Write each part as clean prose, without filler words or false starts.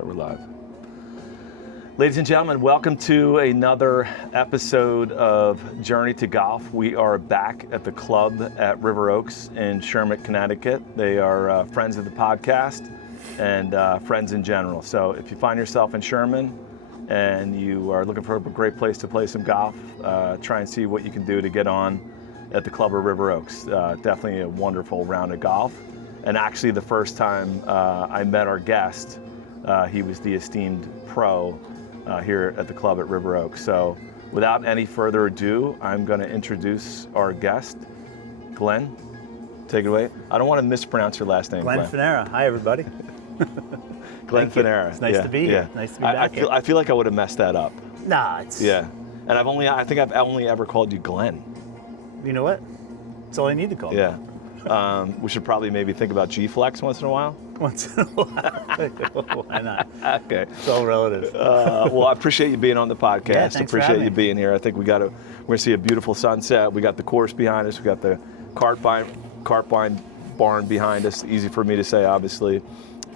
right, we're live. Ladies and gentlemen, welcome to another episode of Journey to Golf. We are back at the club at River Oaks in Sherman, Connecticut. They are friends of the podcast and friends in general. So if you find yourself in Sherman and you are looking for a great place to play some golf, try and see what you can do to get on at the club at River Oaks. Definitely a wonderful round of golf. And actually the first time I met our guest, he was the esteemed pro here at the club at River Oaks. So without any further ado, I'm going to introduce our guest, Glenn. Take it away. I don't want to mispronounce your last name, Glenn Fanara. Hi, everybody. Glenn Fanara. It's nice to be here. Nice to be back here. I feel like I would have messed that up. Nah, it's... Yeah. And I think I've only ever called you Glenn. You know what? That's all I need to call Yeah. We should probably maybe think about G-Flex once in a while. Once in a while. Why not? Okay. It's all relative. Well, I appreciate you being on the podcast. Yeah, thanks for appreciate having you me. being here. I think we're going to see a beautiful sunset. We got the course behind us. We got the cart barn behind us. Easy for me to say, obviously.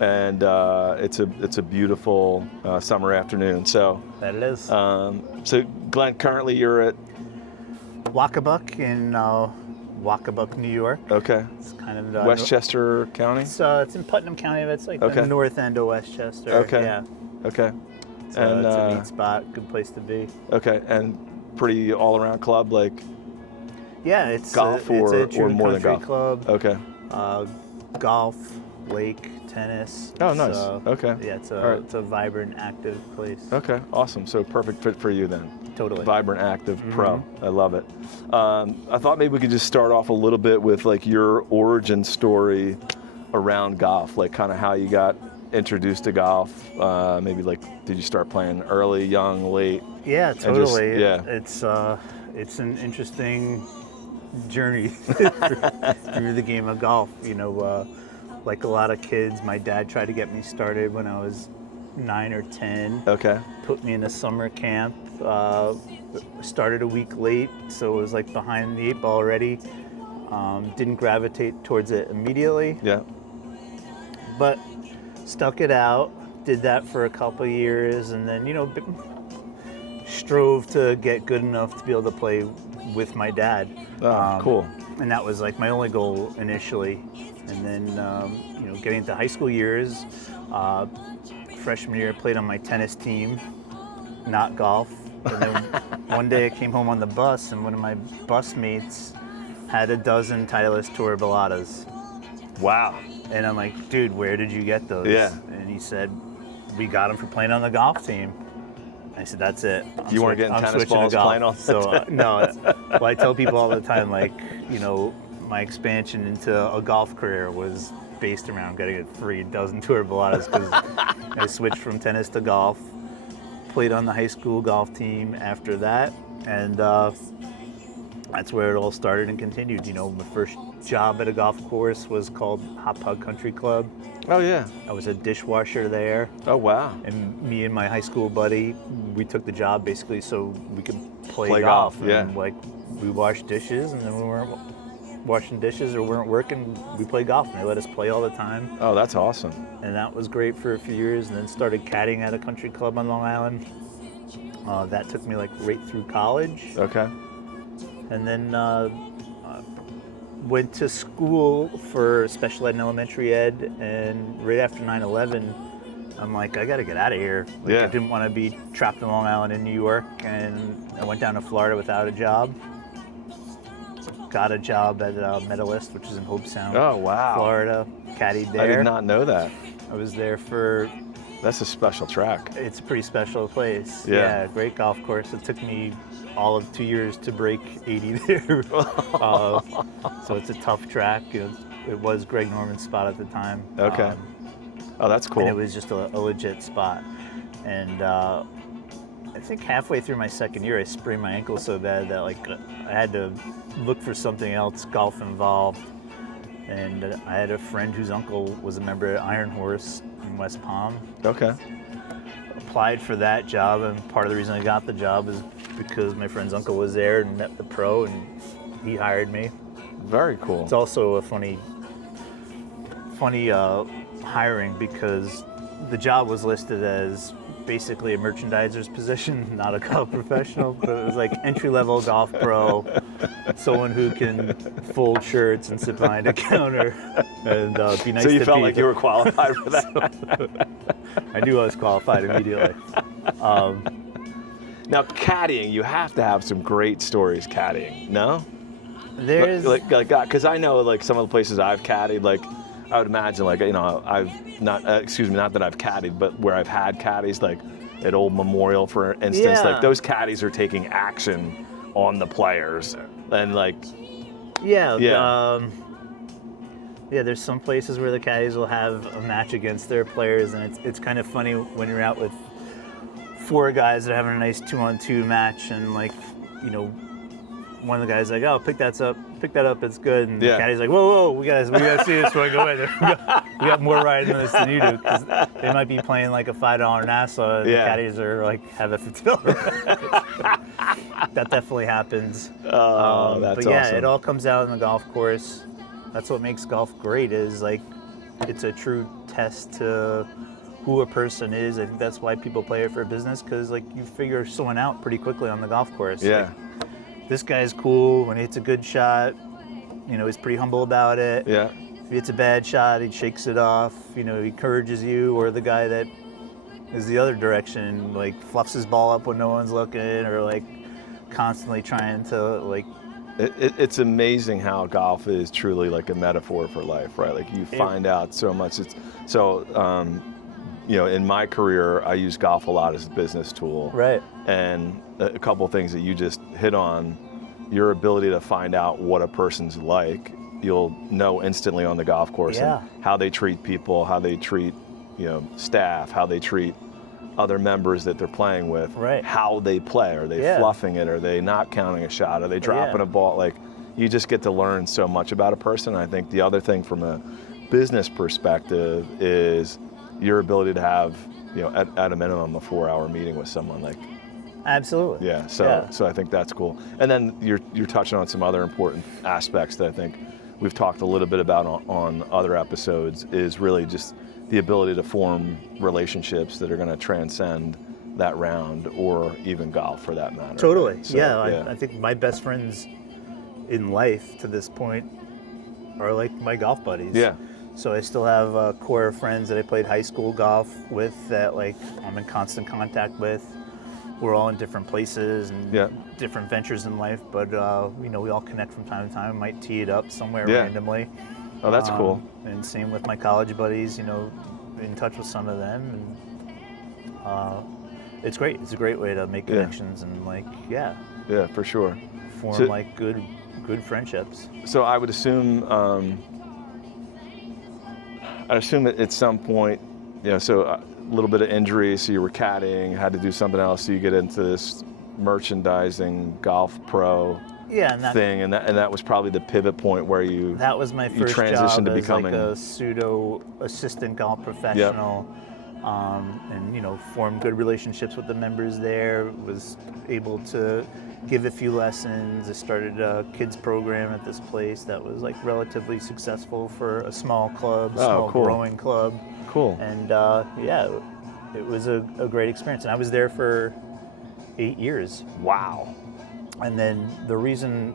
And it's a beautiful summer afternoon. So That it is. So Glenn, currently you're at Waccabuc in Waccabuc, New York. okay. It's kind of Westchester County. It's in Putnam County. It's like Okay. the north end of Westchester. Okay. Yeah. Okay. So And it's a neat spot. Good place to be. okay, and pretty all around club, like Yeah, it's golf it's or a true more than country golf. club. Okay. Golf, lake, tennis. Oh, nice. So, Okay. Yeah, it's All right. a vibrant, active place. Okay, awesome. So perfect fit for you then. Totally. Vibrant, active pro. I love it. I thought maybe we could just start off a little bit with like your origin story around golf, like kind of how you got introduced to golf. Maybe like, did you start playing early, young, late? Yeah, just- totally. yeah. It's an interesting journey through the game of golf. You know, like a lot of kids, my dad tried to get me started when I was 9 or 10. Okay. Put me in a summer camp. Started a week late, so it was like behind the 8 ball already. Didn't gravitate towards it immediately, Yeah. but stuck it out. Did that for a couple of years, and then strove to get good enough to be able to play with my dad. Oh, cool. And that was like my only goal initially. And then, getting into high school years, freshman year, I played on my tennis team, not golf. And then one day I came home on the bus, and one of my bus mates had a dozen Titleist Tour Balladas. Wow. And I'm like, dude, where did you get those? Yeah. And he said, we got them for playing on the golf team. I said, that's it. You weren't getting tennis switching to balls golf. playing on So, no. Well, I tell people all the time, like, my expansion into a golf career was based around getting a 3 dozen Tour Balladas because I switched from tennis to golf, played on the high school golf team after that, and that's where it all started and continued. My first job at a golf course was called Hot Pug Country Club. Oh, yeah. I was a dishwasher there. Oh, wow. And me and my high school buddy, we took the job basically so we could play golf, golf. yeah. And we washed dishes, and then we weren't washing dishes or weren't working, we played golf, and they let us play all the time. Oh, that's awesome. And that was great for a few years, and then started caddying at a country club on Long Island. That took me like right through college. Okay. And then went to school for special ed and elementary ed, and right after 9/11, I'm like, I gotta get out of here. Like, Yeah. I didn't want to be trapped in Long Island in New York, and I went down to Florida without a job. Got a job at Medalist, which is in Hope Sound, Oh, wow. Florida. Caddied there. I did not know that. I was there for, That's a special track. it's a pretty special place. Yeah. Great golf course. It took me all of 2 years to break 80 there. So it's a tough track. It was Greg Norman's spot at the time. Okay. Oh, that's cool. And it was just a legit spot. And I think halfway through my second year, I sprained my ankle so bad that I had to look for something else golf involved. And I had a friend whose uncle was a member at Iron Horse in West Palm. Okay. Applied for that job, and part of the reason I got the job is because my friend's uncle was there and met the pro, and he hired me. Very cool. It's also a funny hiring because the job was listed as basically a merchandiser's position, not a golf professional, but it was like entry-level golf pro, someone who can fold shirts and sit behind a counter and be nice to people. So you felt like you were qualified for that? I knew I was qualified immediately. Now, caddying, you have to have some great stories caddying, no? There's like because I know like some of the places I've caddied, like I would imagine, like, you know, I've not not that I've caddied, but where I've had caddies, like at Old Memorial, for instance, like those caddies are taking action on the players, and like yeah, there's some places where the caddies will have a match against their players, and it's kind of funny when you're out with 4 guys that are having a nice 2-on-2 match, and like, you know, one of the guys like, oh, pick that up, it's good, and the caddy's like, whoa, we gotta see this one go in. We got more riding on this than you do, because they might be playing like a $5 Nassau, and the caddies are like, have a $50. That definitely happens. Oh, that's but yeah, awesome. it all comes out on the golf course. That's what makes golf great, is like, it's a true test to who a person is. I think that's why people play it for business, because like you figure someone out pretty quickly on the golf course. Yeah. Like, this guy's cool. When he hits a good shot, you know, he's pretty humble about it. Yeah. If he hits a bad shot, he shakes it off. You know, he encourages you. Or the guy that is the other direction, like fluffs his ball up when no one's looking, or like constantly trying to like. It's amazing how golf is truly like a metaphor for life, right? Like you find out so much. It's so. You know, in my career, I use golf a lot as a business tool. Right. And a couple of things that you just hit on, your ability to find out what a person's like, you'll know instantly on the golf course, and how they treat people, how they treat, you know, staff, how they treat other members that they're playing with, how they play. Are they fluffing it? Are they not counting a shot? Are they dropping a ball? Like, you just get to learn so much about a person. I think the other thing from a business perspective is your ability to have, you know, at a minimum, a 4-hour meeting with someone, like. Absolutely. Yeah. So I think that's cool. And then you're touching on some other important aspects that I think we've talked a little bit about on other episodes, is really just the ability to form relationships that are going to transcend that round, or even golf for that matter. Totally. So, I think my best friends in life to this point are like my golf buddies. Yeah. So I still have a core of friends that I played high school golf with that like I'm in constant contact with. We're all in different places and different ventures in life, but you know, we all connect from time to time. Might tee it up somewhere randomly. Oh, that's cool. And same with my college buddies. You know, in touch with some of them, and it's great. It's a great way to make connections and like yeah, for sure, form like good friendships. So I would assume. I assume that at some point, you know, so a little bit of injury, so you were caddying, had to do something else, so you get into this merchandising golf pro thing, and that was probably the pivot point where that was my first transitioned job to as becoming like a pseudo assistant golf professional, and you know, formed good relationships with the members there. Was able to give a few lessons. I started a kids program at this place that was like relatively successful for a small club, growing club. Cool. And it was a great experience. And I was there for 8 years. Wow. And then the reason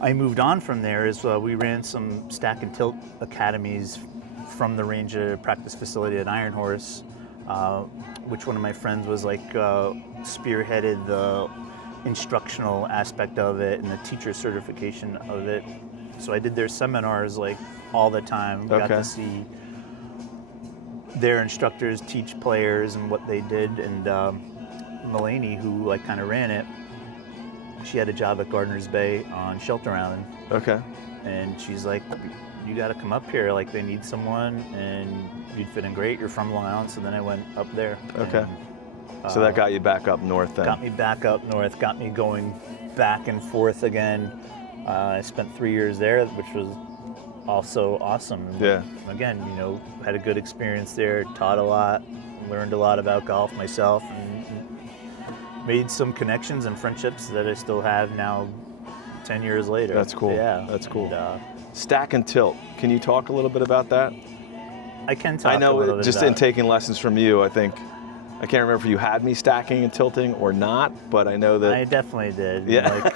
I moved on from there is we ran some stack and tilt academies from the Ranger practice facility at Iron Horse, which one of my friends was like spearheaded the instructional aspect of it and the teacher certification of it. So I did their seminars like all the time. Got to see their instructors teach players and what they did. And Mulaney, who like kind of ran it, she had a job at Gardner's Bay on Shelter Island. Okay. And she's like, you got to come up here. Like, they need someone, and you'd fit in great. You're from Long Island. So then I went up there. Okay. So that got you back up north then? Got me back up north, got me going back and forth again. I spent 3 years there, which was also awesome. Yeah. Again, you know, had a good experience there, taught a lot, learned a lot about golf myself, and made some connections and friendships that I still have now 10 years later. That's cool. Yeah. That's cool. Stack and tilt. Can you talk a little bit about that? I can talk I a little know bit just about in taking lessons from you, I think, I can't remember if you had me stacking and tilting or not, but I know that. I definitely did. Yeah.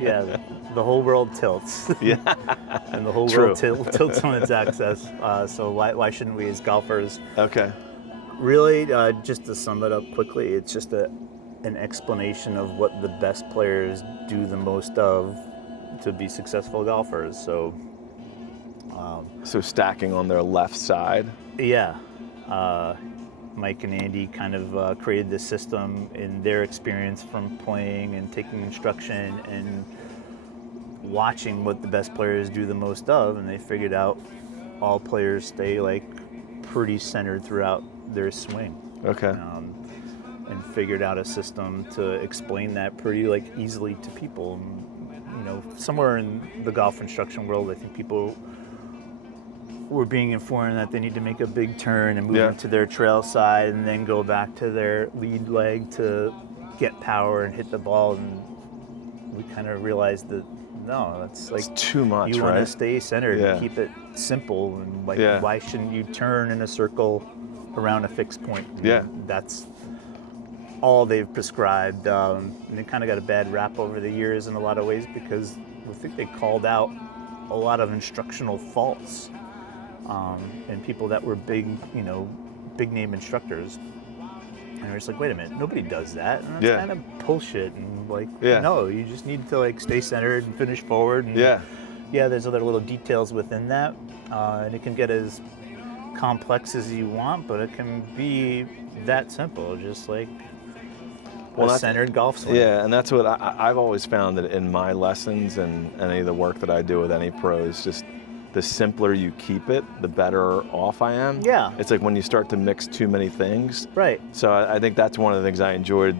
Yeah, the whole world tilts. Yeah. And the whole True. world tilts on its axis. So why shouldn't we as golfers? Okay. Really, just to sum it up quickly, it's just an explanation of what the best players do the most of to be successful golfers. So stacking on their left side. yeah, Mike and Andy kind of created this system in their experience from playing and taking instruction and watching what the best players do the most of, and they figured out all players stay like pretty centered throughout their swing. Okay. And figured out a system to explain that pretty like easily to people. And, somewhere in the golf instruction world, I think people were being informed that they need to make a big turn and move into their trail side and then go back to their lead leg to get power and hit the ball. And we kind of realized that no, that's like it's too much, you right? want to stay centered and keep it simple. And why shouldn't you turn in a circle around a fixed point? And that's all they've prescribed. And they kind of got a bad rap over the years in a lot of ways because I think they called out a lot of instructional faults. And people that were big name instructors. And we're just like, wait a minute, nobody does that. And that's kind of bullshit. And no, you just need to stay centered and finish forward. And there's other little details within that. And it can get as complex as you want, but it can be that simple, just like a centered golf swing. Yeah, and that's what I've always found that in my lessons and any of the work that I do with any pros, just the simpler you keep it, the better off I am. Yeah. It's like when you start to mix too many things. Right. So I think that's one of the things I enjoyed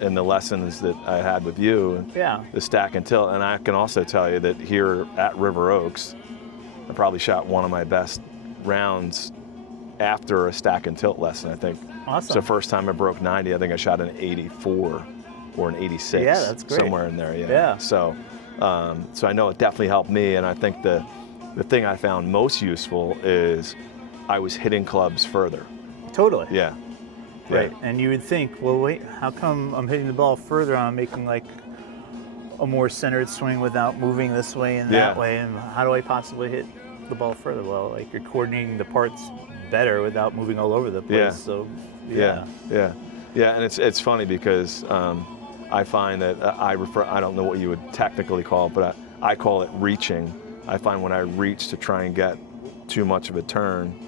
in the lessons that I had with you. Yeah. The stack and tilt. And I can also tell you that here at River Oaks, I probably shot one of my best rounds after a stack and tilt lesson, I think. Awesome. So first time I broke 90, I think I shot an 84 or an 86. Yeah, that's great. Somewhere in there, Yeah. So I know it definitely helped me, and I think the thing I found most useful is I was hitting clubs further. Totally. Yeah. Right. And you would think, well, wait, how come I'm hitting the ball further? I'm making like a more centered swing without moving this way and that way, and how do I possibly hit the ball further? Well, like you're coordinating the parts better without moving all over the place. Yeah. So Yeah, and it's funny because I find that I don't know what you would technically call it, but I call it reaching. I find when I reach to try and get too much of a turn,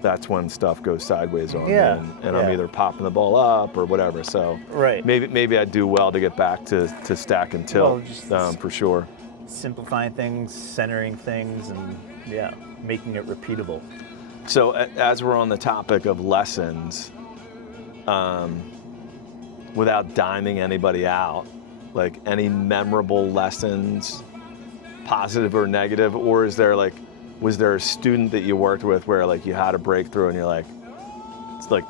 that's when stuff goes sideways on me, and I'm either popping the ball up or whatever. So maybe I do well to get back to stack and tilt, for sure. Simplifying things, centering things, and making it repeatable. So as we're on the topic of lessons, without diming anybody out, like any memorable lessons, positive or negative, or was there a student that you worked with where like you had a breakthrough and you're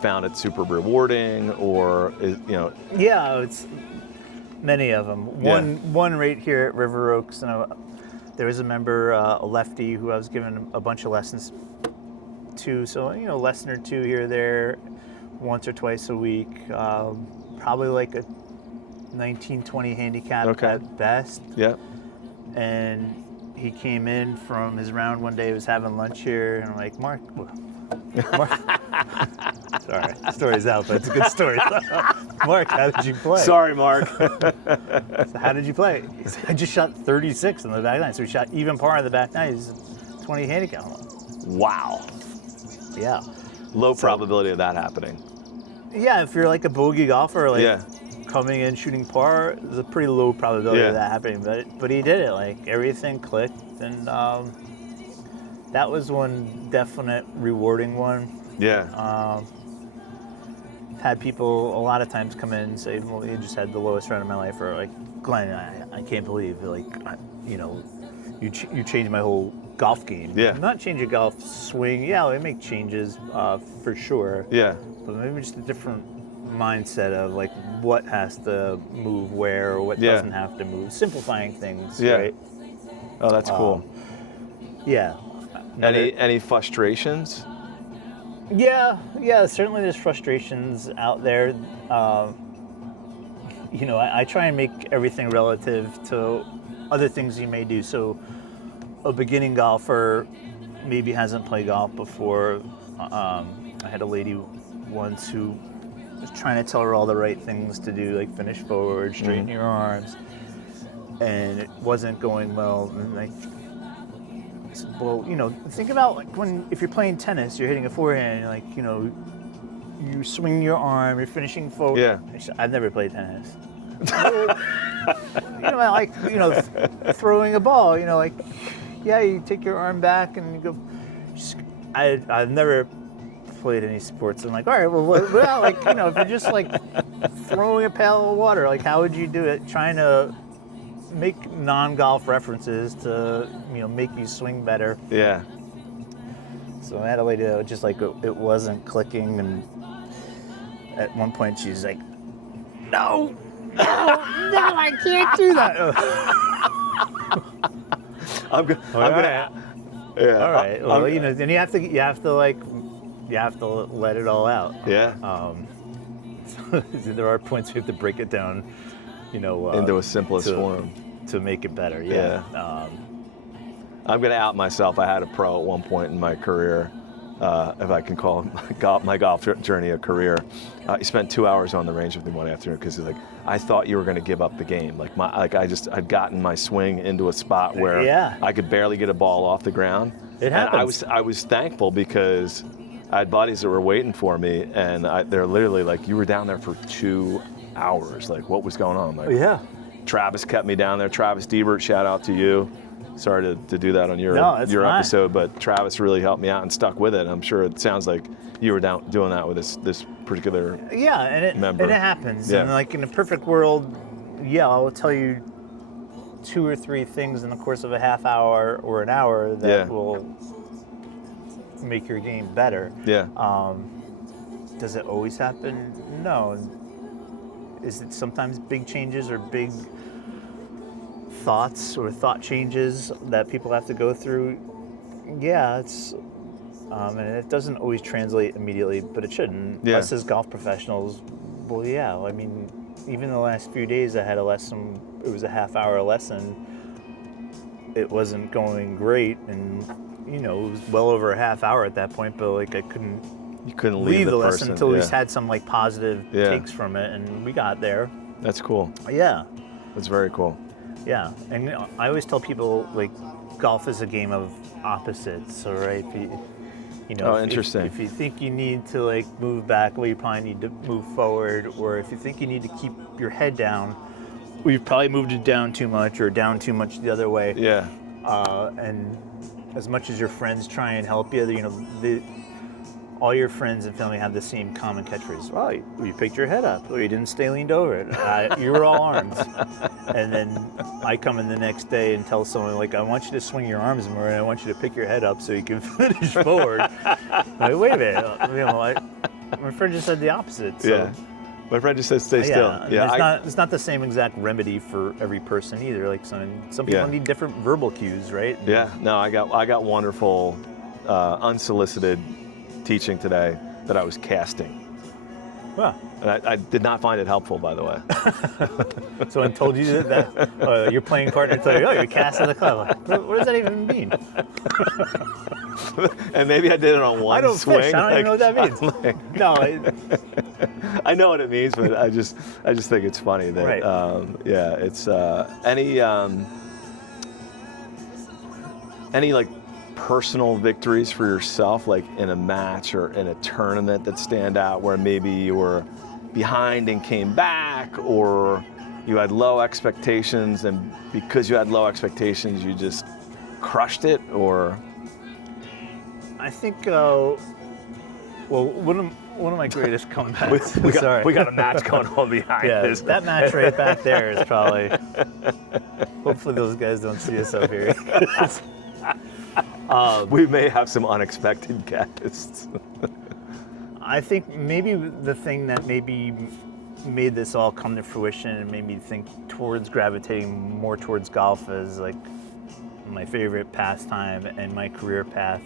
found it super rewarding, or Yeah, it's many of them. One right here at River Oaks, there was a member, a lefty, who I was giving a bunch of lessons to. So lesson or two here or there, once or twice a week. Probably like a 19-20 handicap at best. Yeah. And he came in from his round one day. He was having lunch here, and I'm like, Mark. Sorry, story's out, but it's a good story. Mark, how did you play? Sorry, Mark. So how did you play? He said, I just shot 36 on the back nine. So he shot even par on the back nine. He's 20 handicap. Wow. Yeah. Low probability of that happening. Yeah, if you're like a bogey golfer, coming in shooting par, there's a pretty low probability of that happening. But he did it. Like everything clicked, and that was one definite rewarding one. Yeah. Had people a lot of times come in and say, well, you just had the lowest round of my life, or like, Glenn, I can't believe you changed my whole golf game. Yeah. Not change your golf swing. Yeah, we make changes for sure. Yeah. But maybe just a different mindset of like what has to move where or what doesn't have to move. Simplifying things, right? Oh, that's cool. Yeah. Any frustrations Yeah. Certainly, there's frustrations out there. I try and make everything relative to other things you may do. So, a beginning golfer maybe hasn't played golf before. I had a lady once who was trying to tell her all the right things to do, like finish forward, straighten your arms, and it wasn't going well. And I said, well, think about like if you're playing tennis, you're hitting a forehand, you swing your arm, you're finishing forward. Yeah. I've never played tennis. Throwing a ball, you take your arm back and you go. I've never played any sports. I'm like, all right, well, if you're just like throwing a pail of water, like how would you do it? Trying to make non-golf references to, make you swing better. Yeah. So I had a lady that was just like, it wasn't clicking, and at one point she's like, no, I can't do that. I'm gonna. Yeah. All right. Well, then you have to let it all out. Yeah. So there are points we have to break it down, into a simplest form to make it better. Yeah. I'm gonna out myself. I had a pro at one point in my career, if I can call my golf journey a career. He spent 2 hours on the range with me one afternoon because he's like, I thought you were going to give up the game. I'd gotten my swing into a spot where I could barely get a ball off the ground. It happens. And I was thankful because I had buddies that were waiting for me, and they're literally like, you were down there for 2 hours. Like, what was going on? Like, Travis kept me down there. Travis Diebert, shout out to you. Sorry to do that on your episode, but Travis really helped me out and stuck with it. I'm sure it sounds like you were doing that with this particular member. And it happens. Yeah. And like in a perfect world, I'll tell you 2 or 3 things in the course of a half hour or an hour that will make your game better. Yeah. Does it always happen? No. Is it sometimes big changes or big thoughts or thought changes that people have to go through? Yeah, it's and it doesn't always translate immediately, but it shouldn't. Yeah. Us as golf professionals, well, I mean, even the last few days I had a lesson. It was a half-hour lesson. It wasn't going great, and it was well over a half hour at that point. But like, you couldn't leave the lesson person until we had some like positive Yeah. takes from it, and we got there. That's cool. Yeah. That's very cool. Yeah, and I always tell people, like, golf is a game of opposites, all right? Interesting. If you think you need to, like, move back, well, you probably need to move forward. Or if you think you need to keep your head down, well, you've probably moved it down too much or down too much the other way. Yeah. And as much as your friends try and help you, all your friends and family have the same common catchphrase. Well, you picked your head up, or you didn't stay leaned over it. You were all arms. And then I come in the next day and tell someone, like, I want you to swing your arms more, and I want you to pick your head up so you can finish forward. Like, wait a minute. My friend just said the opposite. So. Yeah. My friend just says stay still. Yeah. It's not the same exact remedy for every person either. Like some people need different verbal cues, right? Yeah. No, I got wonderful, unsolicited teaching today that I was casting. Wow. And I did not find it helpful, by the way. Someone told you that your playing partner told you, you're casting the club. What does that even mean? And maybe I did it on one I don't swing. Fish. I don't even know what that means. No. I know what it means, but I just think it's funny that right. It's any like personal victories for yourself, like in a match or in a tournament, that stand out where maybe you were behind and came back, or you had low expectations and because you had low expectations you just crushed it? Or I think one of my greatest comebacks. we got a match going on behind this. That match right back there is probably, hopefully those guys don't see us up here. We may have some unexpected guests. I think maybe the thing that maybe made this all come to fruition and made me think towards gravitating more towards golf as like my favorite pastime and my career path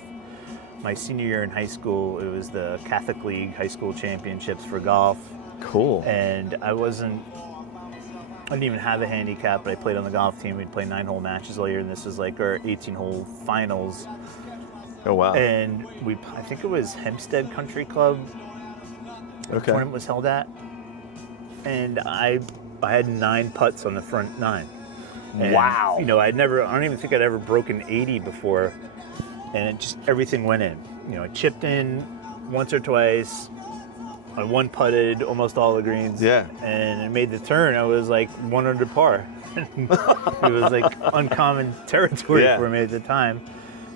my senior year in high school, it was the Catholic League High School Championships for golf. Cool. And I didn't even have a handicap, but I played on the golf team. We'd play 9-hole matches all year, and this was like our 18-hole finals. Oh, wow. And I think it was Hempstead Country Club. The tournament was held at. And I had 9 putts on the front 9. And, wow. You know, I don't even think I'd ever broken 80 before. And everything went in. You know, I chipped in once or twice. I one putted almost all the greens. Yeah. And I made the turn. I was like 1 under par. It was like uncommon territory for me at the time.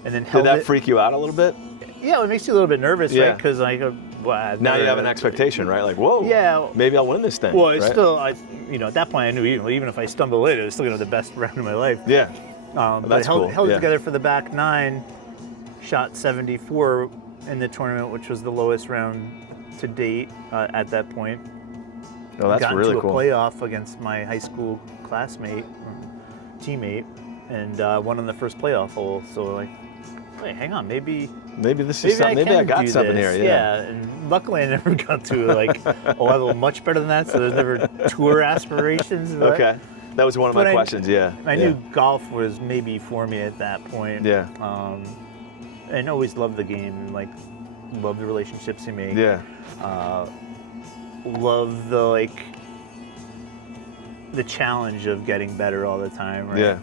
And then did that freak you out a little bit? Yeah, it makes you a little bit nervous, right? Because now you have an expectation, right? Like, whoa. Yeah. Maybe I'll win this thing. Well, it's still, at that point, I knew even if I stumble in, it was still going to be the best round of my life. Yeah. But I held it together for the back 9, shot 74 in the tournament, which was the lowest round to date at that point. Oh, that's really cool. Got into a playoff against my high school teammate, and won on the first playoff hole. So like, wait, hang on, maybe this is something. Maybe I got something here. Yeah, and luckily I never got to like a level much better than that. So there's never tour aspirations. Okay, that was one of my questions. I knew golf was maybe for me at that point. Yeah. And always loved the game, and like loved the relationships you make. Yeah. Love the challenge of getting better all the time, right? Yeah.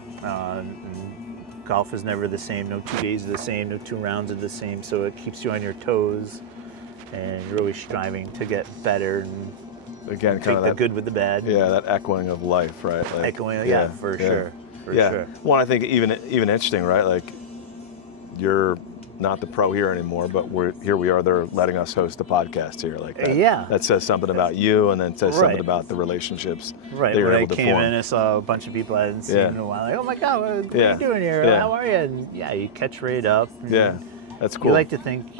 And golf is never the same. No 2 days are the same. No 2 rounds are the same. So it keeps you on your toes, and you're always striving to get better and again, take the good with the bad. Yeah, that echoing of life, right? Like, echoing, for sure. For sure. Well, I think even interesting, right? Like, you're not the pro here anymore, but we are. They're letting us host the podcast here. Like that, that says something about you, and then says something about the relationships that you're able to form. When I came in, I saw a bunch of people I hadn't seen in a while. Like, oh my God, what are you doing here? Yeah. How are you? And you catch right up. Yeah, that's cool. You like to think,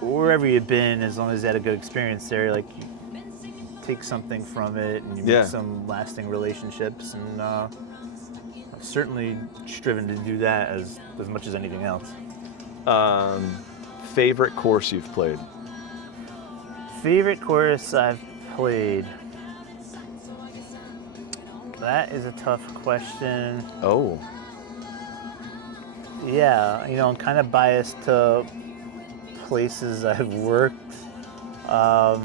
wherever you've been, as long as you had a good experience there, like you take something from it, and you make some lasting relationships. And I've certainly striven to do that as much as anything else. Favorite course you've played? Favorite course I've played? That is a tough question. Oh. Yeah, I'm kind of biased to places I've worked. A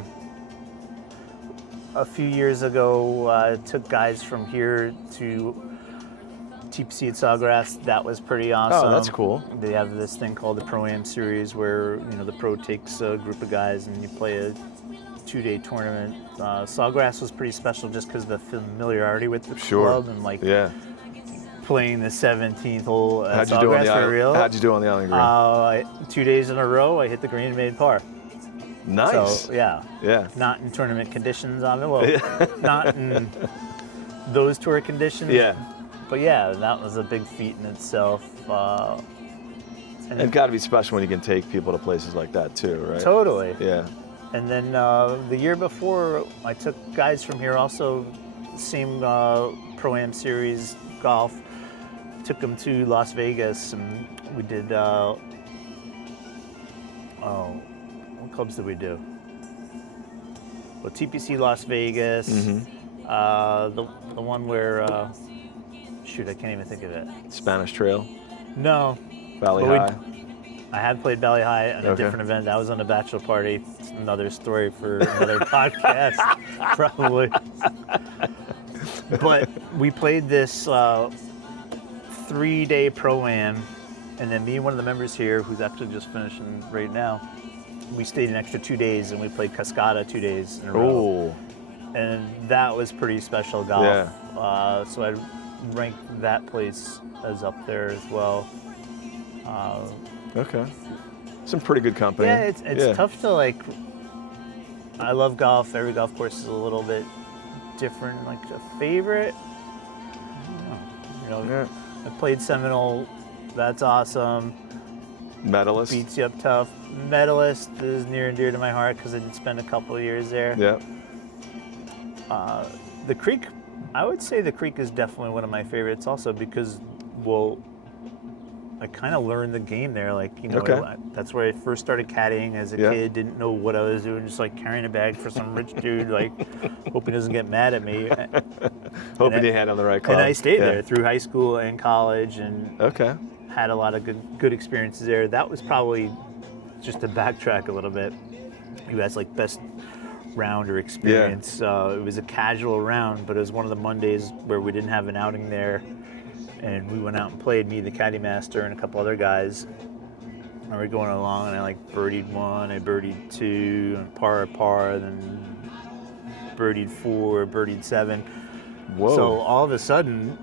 few years ago, I took guys from here to TPC at Sawgrass. That was pretty awesome. Oh, that's cool. They have this thing called the Pro-Am Series where, the pro takes a group of guys and you play a 2-day tournament. Sawgrass was pretty special just because of the familiarity with the club and playing the 17th hole at Sawgrass for real. How'd you do on the island green? 2 days in a row, I hit the green and made par. Nice. So, yeah. Not in tournament conditions, not in those tour conditions. Yeah. But that was a big feat in itself. And it's got to be special when you can take people to places like that too, right? Totally. Yeah. And then the year before, I took guys from here also, same Pro-Am Series golf. Took them to Las Vegas, and we did. What clubs did we do? Well, TPC Las Vegas. Mm-hmm. The one where. Shoot, I can't even think of it. Spanish Trail? No. Valley High? I had played Valley High on a different event. That was on a bachelor party. It's another story for another podcast, probably. But we played this 3-day Pro-Am, and then me and one of the members here, who's actually just finishing right now, we stayed an extra 2 days, and we played Cascada 2 days in a row. Ooh. And that was pretty special golf. Yeah. So I'd rank that place as up there as well. Okay. Some pretty good company. Yeah, it's tough to I love golf. Every golf course is a little bit different. Like a favorite, I don't know. I played Seminole. That's awesome. Medalist. Beats you up tough. Medalist is near and dear to my heart because I did spend a couple of years there. Yeah. The Creek, I would say the Creek is definitely one of my favorites also because, I kind of learned the game there. Like, you know, Okay. that's where I first started caddying as a Yeah. kid. Didn't know what I was doing, just like carrying a bag for some rich dude, like hoping he doesn't get mad at me. Hoping you had on the right club. And I stayed Yeah. there through high school and college, and Okay. had a lot of good experiences there. That was probably, just to backtrack a little bit, you guys like best round or experience. It was a casual round, but it was one of the Mondays where we didn't have an outing there, and we went out and played, me, the caddy master, and a couple other guys. And we were going along, and I like birdied 1, I birdied 2, and par, then birdied 4, birdied 7. Whoa. So all of a sudden,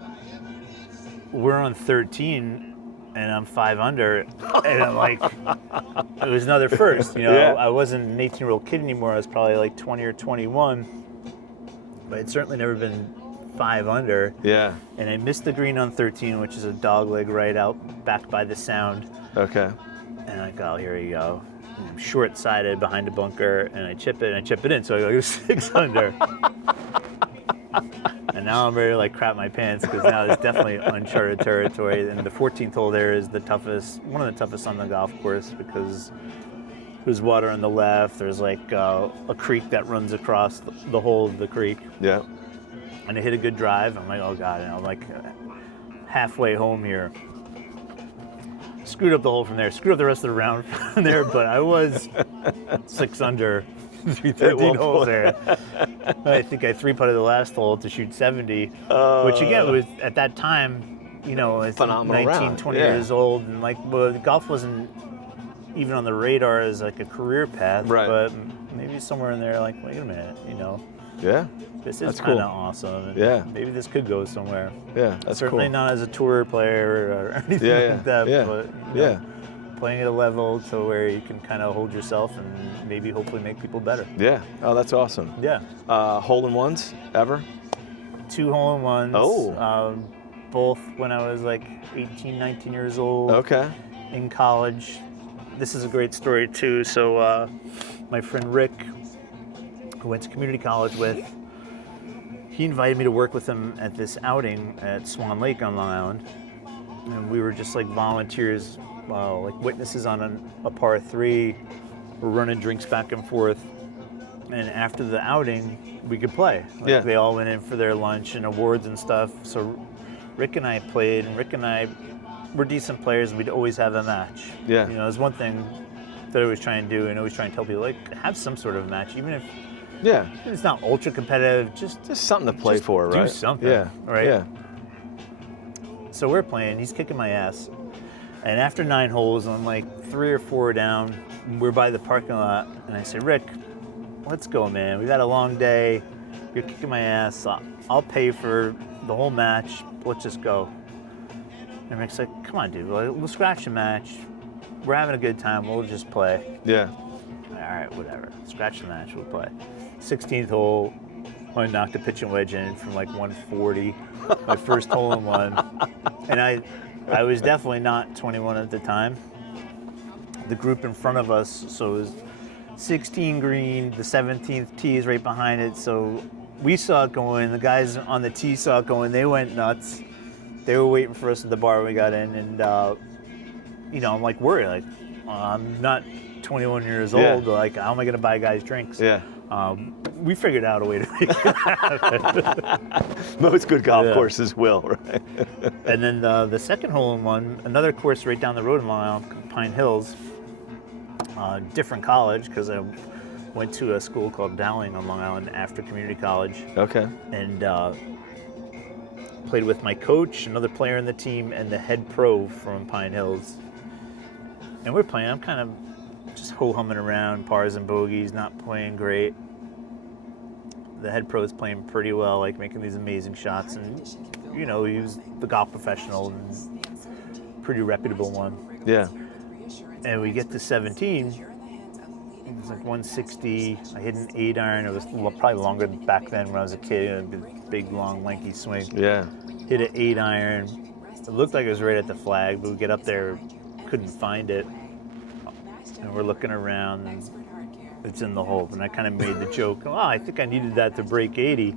we're on 13, and I'm 5 under, and I'm like, it was another first. You know, Yeah. I wasn't an 18-year-old kid anymore. I was probably like 20 or 21, but I'd certainly never been 5 under. Yeah. And I missed the green on 13, which is a dogleg right out back by the Sound. Okay. And I go, oh, here you go. And I'm short-sided behind a bunker, and I chip it in. So I go 6 under. And now I'm ready to like crap my pants, because now it's definitely uncharted territory. And the 14th hole there is the toughest, one of the toughest on the golf course, because there's water on the left. There's like a creek that runs across the whole of the creek. Yeah. And I hit a good drive. I'm like, oh God, and I'm like halfway home here. Screwed up the hole from there. Screwed up the rest of the round from there, but I was 6 under. 13 holes there. I think I 3-putted the last hole to shoot 70, which again was at that time, you know, it's Phenomenal 19, round. 20 Yeah. years old, and like, well, golf wasn't even on the radar as like a career path, Right. but maybe somewhere in there, like, wait a minute, you know, Yeah. this is That's kind cool. of awesome. And Yeah. maybe this could go somewhere. Yeah. That's Certainly cool. not as a tour player or anything Yeah, yeah, like that, yeah, but you know, yeah. playing at a level to where you can kind of hold yourself and maybe hopefully make people better. Yeah. Oh, that's awesome. Yeah. Hole-in-ones ever? 2 hole-in-ones. Oh. Both when I was like 18, 19 years old. Okay. In college. This is a great story too. So my friend Rick, who went to community college with, he invited me to work with him at this outing at Swan Lake on Long Island. And we were just like volunteers, like witnesses on a par 3. We're running drinks back and forth. And after the outing, we could play. Like, Yeah. They all went in for their lunch and awards and stuff. So Rick and I played, and Rick and I were decent players, and we'd always have a match. Yeah. You know, there's one thing that I always try and do, and always try and tell people, like, have some sort of match, even if Yeah. it's not ultra competitive, just something to play just for, right? do something, Yeah. right? Yeah. So we're playing, he's kicking my ass. And after 9 holes, I'm like 3 or 4 down, we're by the parking lot, and I say, Rick, let's go, man. We've had a long day. You're kicking my ass. I'll pay for the whole match. Let's just go. And Rick's like, come on, dude. We'll scratch the match. We're having a good time. We'll just play. Yeah. All right, whatever. Scratch the match. We'll play. 16th hole, I knocked a pitching wedge in from like 140. My first hole in one. And I was definitely not 21 at the time. The group in front of us, so it was 16 green, the 17th tee is right behind it. So we saw it going. The guys on the tee saw it going. They went nuts. They were waiting for us at the bar when we got in. And, you know, I'm like worried. Like, I'm not 21 years Yeah. old. Like, how am I going to buy guys drinks? Yeah. We figured out a way to make it happen. Most good golf Yeah. courses will, right? And then the second hole in one, another course right down the road in Long Island, Pine Hills. Different college, because I went to a school called Dowling on Long Island after community college, Okay. and played with my coach, another player in the team, and the head pro from Pine Hills. And we're playing. I'm kind of just ho-humming around, pars and bogeys, not playing great. The head pro is playing pretty well, like making these amazing shots, and you know, he was the golf professional and pretty reputable one. Yeah. And we get to 17. It was like 160. I hit an 8-iron. It was probably longer back then when I was a kid. A big, long, lanky swing. Yeah. Hit an 8-iron. It looked like it was right at the flag, but we get up there, couldn't find it. And we're looking around, and it's in the hole. And I kind of made the joke, oh, I think I needed that to break 80.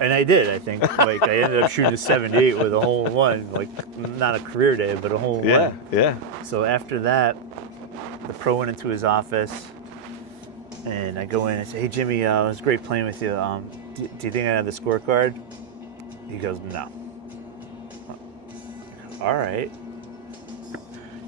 And I did, I think. Like, I ended up shooting a 78 with a hole in one. Like, not a career day, but a hole in one. Yeah. So after that, the pro went into his office, and I go in and say, "Hey, Jimmy, it was great playing with you. Do you think I have the scorecard?" He goes, "No." All right.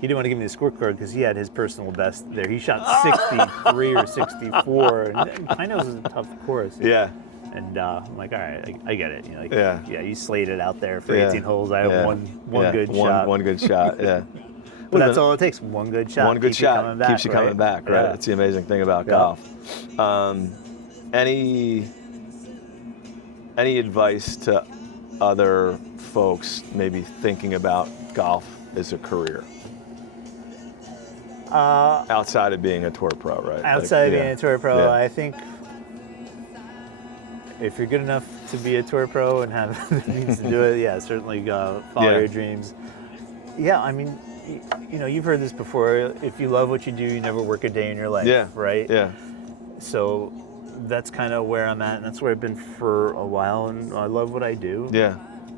He didn't want to give me the scorecard because he had his personal best there. He shot 63 or 64, and Pinos is a tough course. Yeah. And I'm like, all right, I get it. You know, like, Yeah. you slayed it out there for 18 holes. I have one good one, shot. One good shot, yeah. But that's all it takes. One good shot. One good shot keeps you coming back, right? Yeah. That's the amazing thing about golf. Any advice to other folks maybe thinking about golf as a career? Outside of being a tour pro, right? Outside of being a tour pro, I think if you're good enough to be a tour pro and have the means to do it, certainly follow your dreams. Yeah, I mean, you know, you've heard this before. If you love what you do, you never work a day in your life, right? Yeah. So that's kind of where I'm at, and that's where I've been for a while, and I love what I do. Yeah.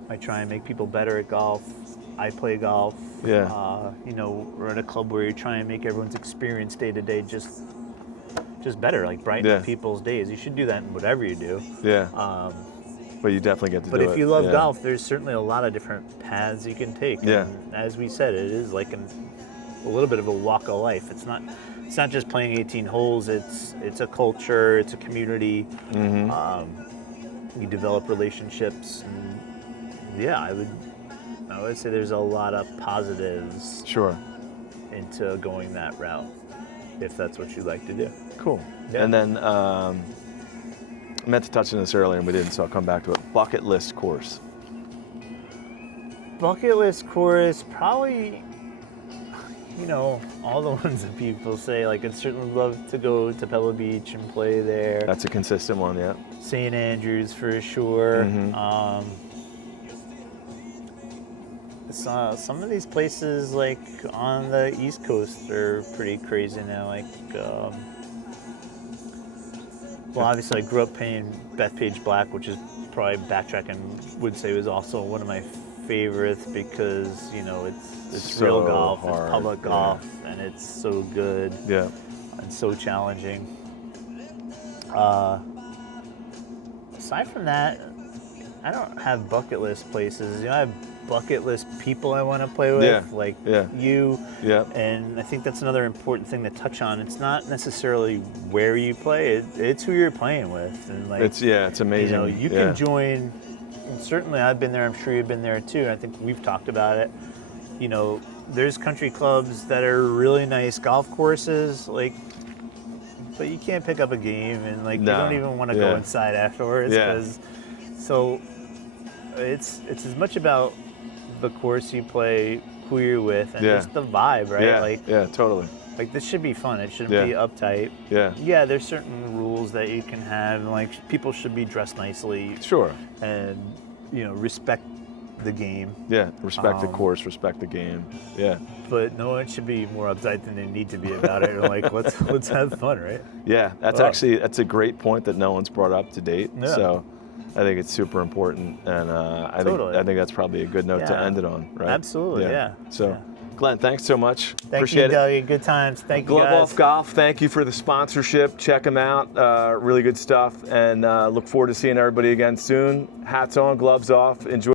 I try and make people better at golf. I play golf. Yeah. You know, we're at a club where you're trying to make everyone's experience day to day just better, like brighten up people's days. You should do that in whatever you do. Yeah. But you definitely get to do it. But if you love golf, there's certainly a lot of different paths you can take. Yeah. And as we said, it is like a little bit of a walk of life. It's not just playing 18 holes. It's a culture. It's a community. Mm-hmm. You develop relationships, and I would say there's a lot of positives. Sure. Into going that route, if that's what you like to do. Cool. Yeah. And then I meant to touch on this earlier and we didn't, so I'll come back to it. Bucket list course. Bucket list course, probably, you know, all the ones that people say. Like, I'd certainly love to go to Pebble Beach and play there. That's a consistent one, yeah. St. Andrews for sure. Mm-hmm. Some of these places, like on the East Coast, are pretty crazy now. Like, well, obviously, I grew up playing Bethpage Black, which is probably backtracking would say was also one of my favorites because, you know, it's so real golf, hard, it's public golf, and it's so good and so challenging. Aside from that, I don't have bucket list places. You know, I have bucket list people I want to play with, like you. Yeah. And I think that's another important thing to touch on. It's not necessarily where you play; it's who you're playing with, and like it's amazing. You know, you can join. And certainly, I've been there. I'm sure you've been there too. And I think we've talked about it. You know, there's country clubs that are really nice golf courses, like, but you can't pick up a game, and like you don't even want to go inside afterwards. So it's as much about the course you play, who you're with, and just the vibe, right? Totally. Like, this should be fun. It shouldn't be uptight. Yeah, there's certain rules that you can have. And, like, people should be dressed nicely. Sure. And, you know, respect the game. Yeah, respect the course, respect the game. Yeah. But no one should be more uptight than they need to be about it. Like, let's have fun, right? Yeah, that's a great point that no one's brought up to date. Yeah. So I think it's super important, and I think that's probably a good note to end it on, right? Absolutely, yeah. So, Glenn, thanks so much. Appreciate it. Thank you, Doug. Good times. Thank you, guys. Glove Off Golf, thank you for the sponsorship. Check them out. Really good stuff, and look forward to seeing everybody again soon. Hats on, gloves off. Enjoy.